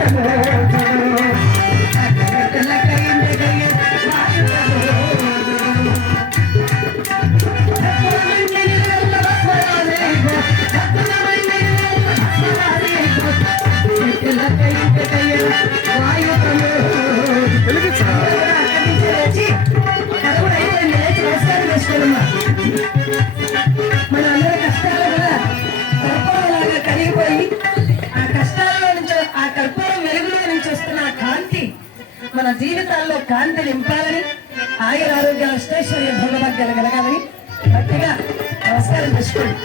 Yeah. మన జీవితాల్లో కాంతి నింపాలని ఆయుర ఆరోగ్యాల అష్టైశ్వర్య భోగభాగ్యాలు కలగాలని గట్టిగా నమస్కారం చేసుకోండి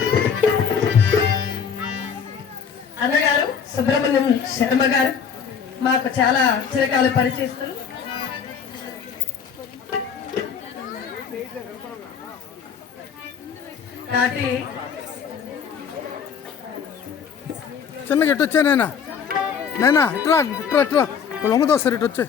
అన్నగారు సుబ్రహ్మణ్యం శర్మ గారు మాకు చాలా చిరకాల పరిచయస్తులు. కాబట్టి చిన్నగా ఇటు వచ్చా నేనా? నేనా? ఇట్రా ఇట్రా ఇట్రా లొంగదో సార్ ఇటు వచ్చాయి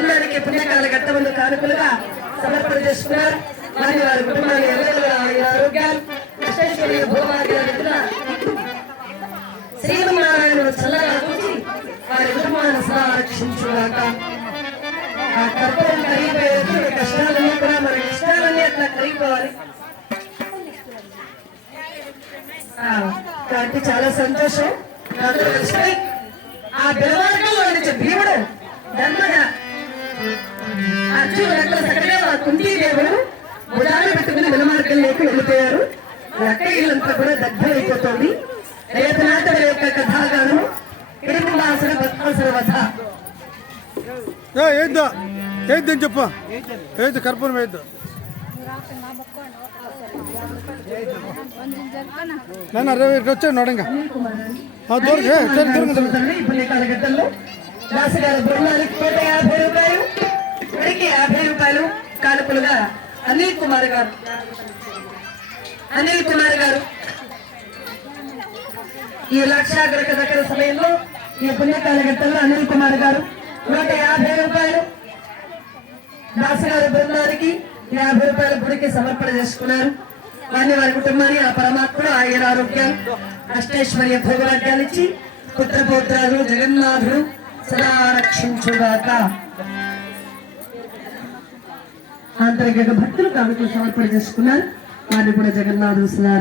మా పుణ్యకాల గట్ట కానుకలుగా సమర్పణ చేసుకున్నారు మరియు వారి కుటుంబాన్ని ఆరోగ్యాలు అష్టైశ్వర్య భూభాగ్యాలు శ్రీమన్నారాయణుడు చల్లగా చూసి వారి కుటుంబాన్ని సంరక్షించుగాక ఆ కర్పూరం కరిగిపోయేది కష్టాలన్నీ కూడా మన కష్టాలన్నీ అట్లా కరిగిపోవాలి కాబట్టి చాలా సంతోషం ఆ బిలవార్గంలో భీముడు ధర్మగా ఆ కుంతీదేవుడు భుజాలు పెట్టుకుని బిలమార్గంలోకి వెళ్ళిపోయారు అక్క ఇల్లంతా కూడా దగ్ధమైపోతుంది రేపు నాటి యొక్క కథాగానం ఇడుకుండాసన భక్తాసుర వధ ఏద్దా ఏద్దని చెప్పు ఏది కర్పూరం వేద్దా నాన్న రేపు ఇటు వచ్చే నోడంగా దూరం ఏ, దూరం కానుకలుగా అనిల్ కుమార్ గారు. అనిల్ కుమార్ గారు. ఈ లక్షాగ్రక దగ్గర సమయంలో ఈ పుణ్యకాలఘట్టంలో అనిల్ కుమార్ గారు. నూట యాభై రూపాయలు దాసగారి బృందానికి యాభై రూపాయల గుడికి సమర్పణ చేసుకున్నారు. వారిని వారి కుటుంబాన్ని ఆ పరమాత్ముడు ఆయన ఆరోగ్యం అష్టైశ్వర్య భోగరాజ్యాలు ఇచ్చి పుత్రపౌత్రాలు జగన్నాథుడు సదా రక్షించుగాక. అంతర్గత భక్తులు కాబట్టి సమర్పణ చేసుకున్నారు. వారిని కూడా జగన్నాథుడు సదా